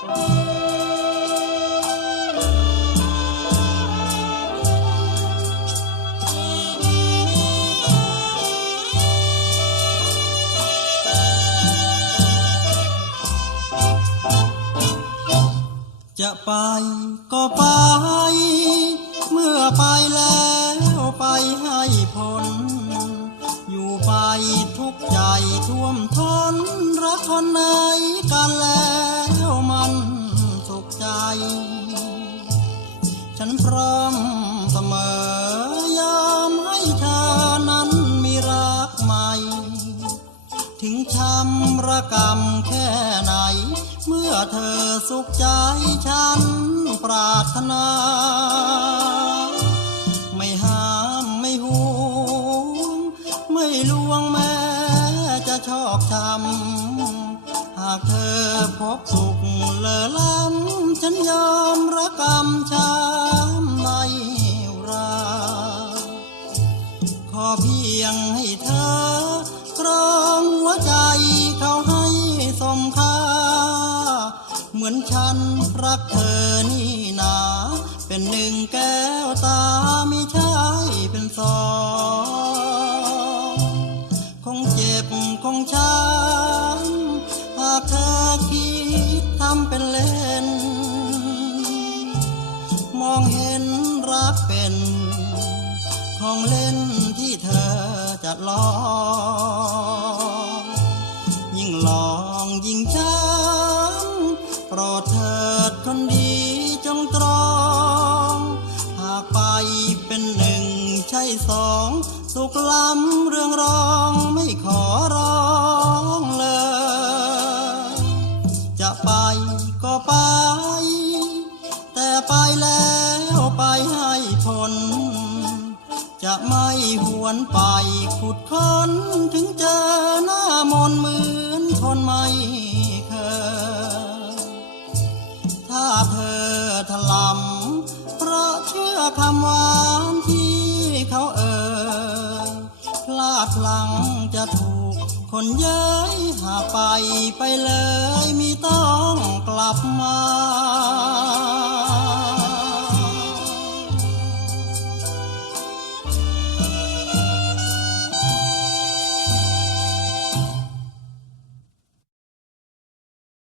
จะไปก็ไป เมื่อไปแล้วไปให้ผล อยู่ไปทุกใจท่วมท้นรักคนไหน ร้อมเสมอยามให้เธอนั้นมีรักใหม่ ถึงช้ำระกำแค่ไหน เมื่อเธอสุขใจฉันปรารถนา ไม่ห้ามไม่ห่วงไม่ลวงแม้จะชอกช้ำหากเธอพบสุขเลอล้ำฉันยอมระกำ ขอเพียงให้เธอครองหัวใจเขาให้สมค่า เหมือนฉันรักเธอนี่นา เป็นหนึ่งแก้วตาไม่ใช่เป็นสองคงเจ็บคงช้ำหากเธอคิดทำเป็นเล่น มองเห็นรักเป็นของเล่น จะลอง ยิ่งลองยิ่งช้ำโปรดเถิดคนดีจงตรอง หากไปเป็นหนึ่งใช่สอง สุขล้ำเรื่องร้องไม่ขอร้องเลย จะไปก็ไป แต่ไปแล้วไปให้พ้น จะไม่หวนไปขุดค้นถึงเจอหน้ามนเหมือนคนไม่เคย ถ้าเธอถลำเพราะเชื่อคำหวานที่เขาเอ่ยพลาดพลั้งจะถูกคนเย้ยหาไปไปเลยมี